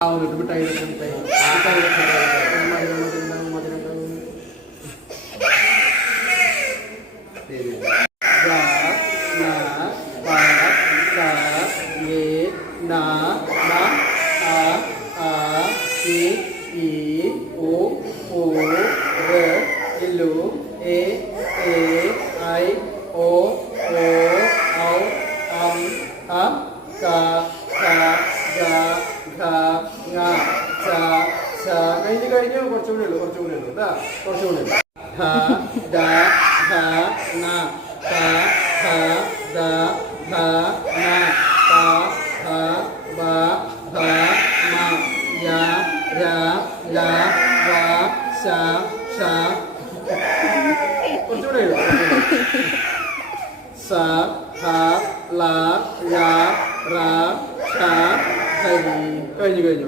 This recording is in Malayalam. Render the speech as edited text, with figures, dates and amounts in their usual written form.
മിഠായി കഴിഞ്ഞു കുറച്ചുകൂടെ ഉള്ളു കുറച്ചുകൂടെ ഹ ദ ഹ ന ത ഹ ദ ഹ ന ത ഹ ബ ഭ മ യ ര ല വ ശ